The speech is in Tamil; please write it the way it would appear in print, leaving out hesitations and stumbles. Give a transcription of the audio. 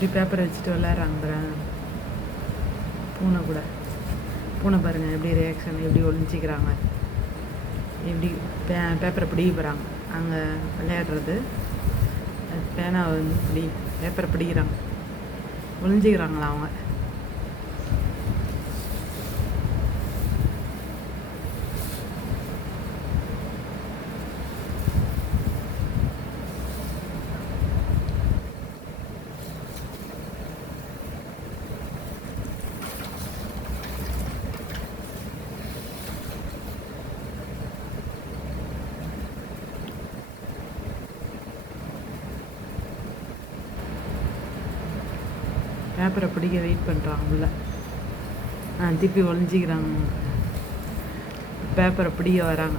இப்படி பேப்பரை வச்சுட்டு விளையாடுறாங்க பாருங்க. பூனை கூட பூனை பாருங்கள் எப்படி ரியாக்ஷன், எப்படி ஒளிஞ்சிக்கிறாங்க, எப்படி பேப்பரை பிடிக்க போகிறாங்க. அங்கே விளையாடுறது பேனாவை வந்து பேப்பரை பிடிக்கிறாங்க, ஒளிஞ்சிக்கிறாங்களா அவங்க. பேப்பரை பிடிக்க வெயிட் பண்ணுறாங்க உள்ள. திருப்பி ஒளிஞ்சிக்கிறாங்க, பேப்பரை பிடிக்க வராங்க.